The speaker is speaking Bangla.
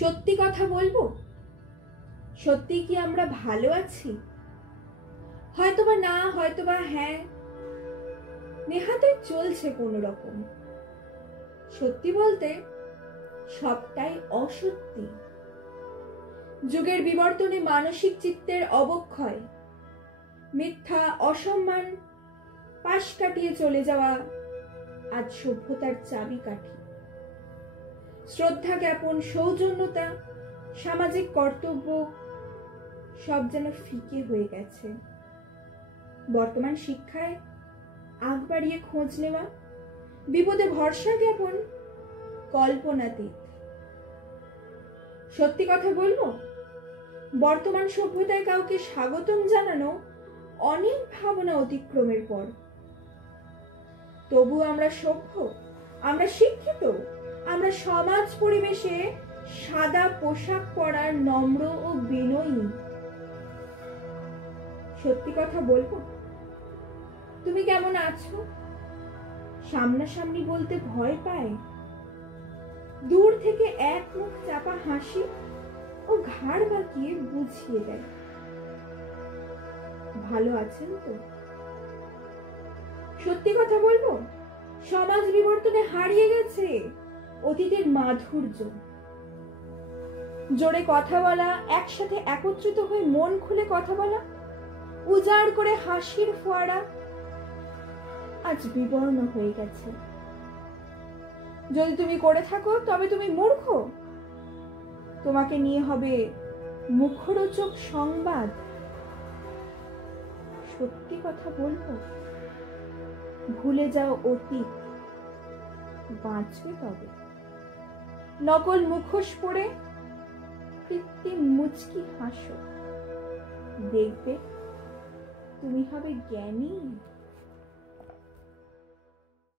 সত্যি কথা বলবো, সত্যি কি আমরা ভালো আছি? হয়তোবা না, হয়তোবা হ্যাঁ, নেহাতে চলছে কোনো রকম। সত্যি বলতে সবটাই অসত্যি। যুগের বিবর্তনে মানসিক চিত্তের অবক্ষয়, মিথ্যা, অসম্মান পাশ কাটিয়ে চলে যাওয়া আজ সভ্যতার চাবিকাঠি। শ্রদ্ধা জ্ঞাপন, সৌজন্যতা, সামাজিক কর্তব্য সব যেন ফিকে হয়ে গেছে। বর্তমান শিক্ষায় আগ বাড়িয়ে খোঁজ নেওয়া, বিপদে ভরসা জ্ঞাপন কল্পনাতীত। সত্যি কথা বলবো, বর্তমান সভ্যতায় কাউকে স্বাগতম জানানো অনেক ভাবনা অতিক্রমের পর। তবু আমরা সভ্য, আমরা শিক্ষিত, আমরা সমাজ পরিবেশে সাদা পোশাক পরার নম্র ও বিনয়ী। সত্যি কথা বলবো, তুমি কেমন আছো? সামনাসামনি বলতে ভয় পায়, দূর থেকে এক মুখ চাপা হাসি ও ঘাড় বাঁকিয়ে বুঝিয়ে দেয় ভালো আছেন তো? সত্যি কথা বলবো, সমাজ বিবর্তনে হারিয়ে গেছে অতীতের মাধুর্য। জোরে কথা বলা, একসাথে একত্রিত হয়ে মন খুলে কথা বলা, উজাড় করে হাসির ফোয়ারা আজ বিবর্ণ হয়ে গেছে। যদি তুমি করে থাকো তবে তুমি মূর্খ। তোমাকে নিয়ে হবে মুখরোচক সংবাদ। সত্যি কথা বলবো, ভুলে যাও অতীত, বাঁচবে তবে। নকল মুখোশ পরে কৃত্রিম মুচকি হাসো, দেখবে তুমি হবে জ্ঞানী।